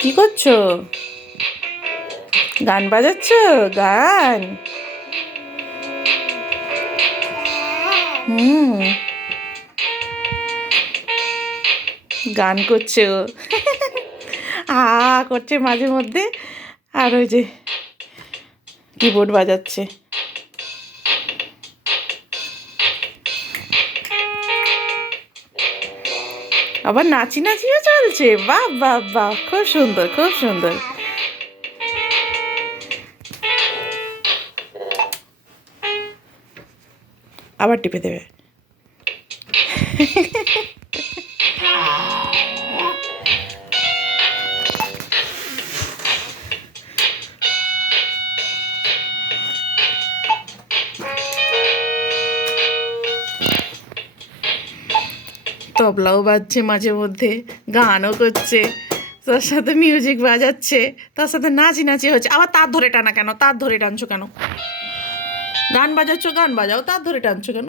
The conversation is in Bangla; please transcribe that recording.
কি করছ? গান বাজাচ্ছ? গান? হুম। গান করছে? ও আ, করছে মাঝে মধ্যে। আর ওই যে কিবোর্ড বাজাচ্ছে। আবার নাচি নাচিও চলছে। বাহ বাহ বাহ। খুব সুন্দর খুব সুন্দর। আবার টিপে দেবে। তবলাও বাজছে মাঝে মধ্যে, গানও করছে, তার সাথে মিউজিক বাজাচ্ছে, তার সাথে নাচি নাচি হচ্ছে। আবার তার ধরে টানা কেন? তার ধরে টানছো কেন? গান বাজাচ্ছ, গান বাজাও, তার ধরে টানছো কেন?